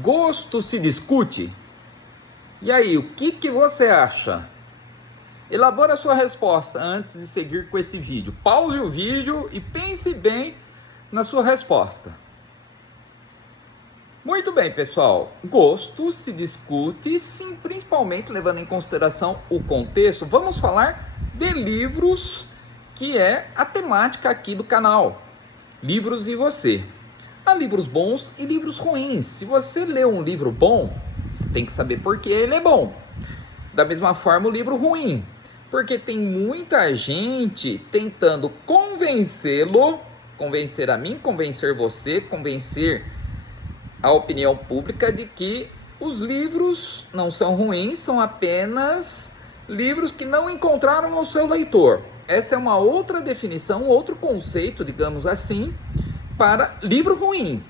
Gosto se discute? E aí, o que você acha? Elabora a sua resposta antes de seguir com esse vídeo. Pause o vídeo e pense bem na sua resposta. Muito bem, pessoal. Gosto se discute, sim, principalmente levando em consideração o contexto. Vamos falar de livros, que é a temática aqui do canal. Livros e você. Há livros bons e livros ruins. Se você lê um livro bom, você tem que saber por que ele é bom. Da mesma forma, o livro ruim, porque tem muita gente tentando convencê-lo, convencer a mim, convencer você, convencer a opinião pública de que os livros não são ruins, são apenas livros que não encontraram o seu leitor. Essa é uma outra definição, outro conceito, digamos assim, para livro ruim.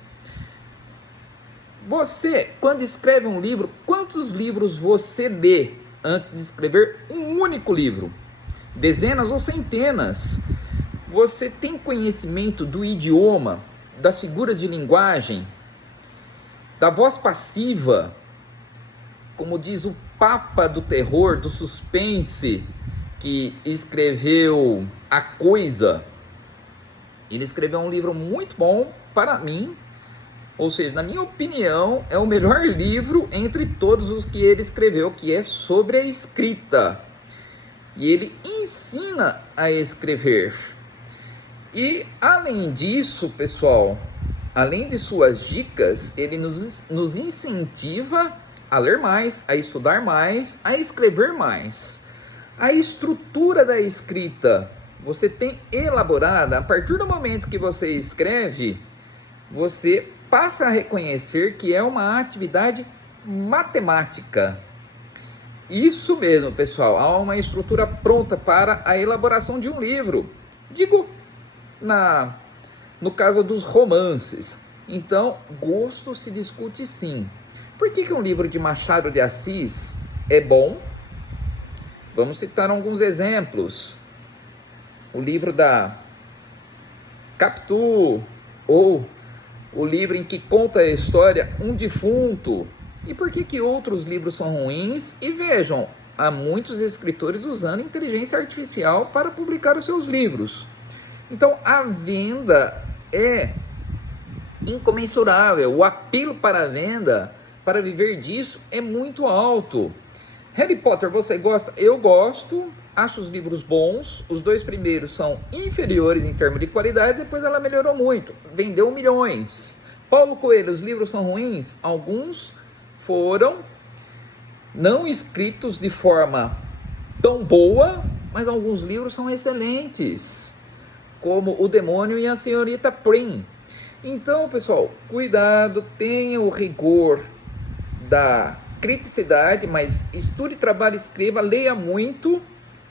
Você, quando escreve um livro, quantos livros você lê antes de escrever um único livro? Dezenas ou centenas? Você tem conhecimento do idioma, das figuras de linguagem, da voz passiva, como diz o papa do terror, do suspense, que escreveu A Coisa. Ele escreveu um livro muito bom para mim, ou seja, na minha opinião, é o melhor livro entre todos os que ele escreveu, que é sobre a escrita. E ele ensina a escrever. E além disso, pessoal, além de suas dicas, ele nos incentiva a ler mais, a estudar mais, a escrever mais. A estrutura da escrita você tem elaborada. A partir do momento que você escreve, você passa a reconhecer que é uma atividade matemática. Isso mesmo, pessoal, há uma estrutura pronta para a elaboração de um livro. Digo, no caso dos romances. Então, gosto se discute sim. Por que um livro de Machado de Assis é bom? Vamos citar alguns exemplos. O livro da Capitu, ou o livro em que conta a história Um Defunto. E por que outros livros são ruins? E vejam, há muitos escritores usando inteligência artificial para publicar os seus livros. Então, a venda é incomensurável. O apelo para a venda, para viver disso, é muito alto. Harry Potter, você gosta? Eu gosto. Acho os livros bons. Os 2 primeiros são inferiores em termos de qualidade, depois ela melhorou muito. Vendeu milhões. Paulo Coelho, os livros são ruins? Alguns foram não escritos de forma tão boa, mas alguns livros são excelentes, como O Demônio e a Senhorita Prim. Então, pessoal, cuidado, tenha o rigor da criticidade, mas estude, trabalhe, escreva, leia muito,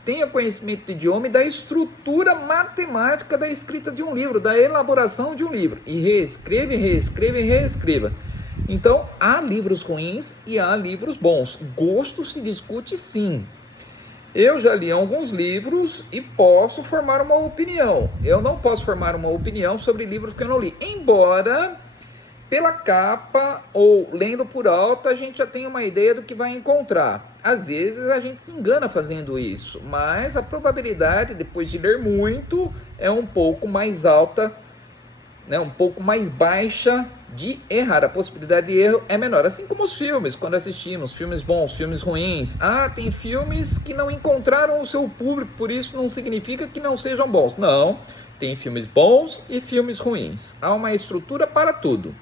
tenha conhecimento do idioma e da estrutura matemática da escrita de um livro, da elaboração de um livro. E reescreva, reescreva e reescreva. Então, há livros ruins e há livros bons. Gosto se discute sim. Eu já li alguns livros e posso formar uma opinião. Eu não posso formar uma opinião sobre livros que eu não li. Embora, pela capa ou lendo por alto, a gente já tem uma ideia do que vai encontrar. Às vezes a gente se engana fazendo isso, mas a probabilidade, depois de ler muito, é um pouco mais alta, né? Um pouco mais baixa de errar. A possibilidade de erro é menor. Assim como os filmes, quando assistimos, filmes bons, filmes ruins. Tem filmes que não encontraram o seu público, por isso não significa que não sejam bons. Não, tem filmes bons e filmes ruins. Há uma estrutura para tudo.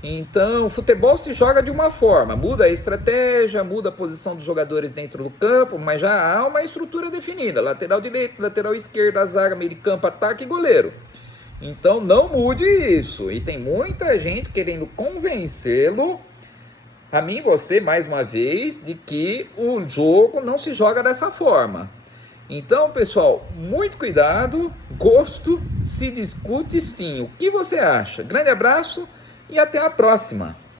Então, o futebol se joga de uma forma, muda a estratégia, muda a posição dos jogadores dentro do campo, mas já há uma estrutura definida, lateral direito, lateral esquerdo, zaga, meio de campo, ataque e goleiro. Então, não mude isso, e tem muita gente querendo convencê-lo, a mim e você, mais uma vez, de que o jogo não se joga dessa forma. Então, pessoal, muito cuidado, gosto se discute sim. O que você acha? Grande abraço e até a próxima!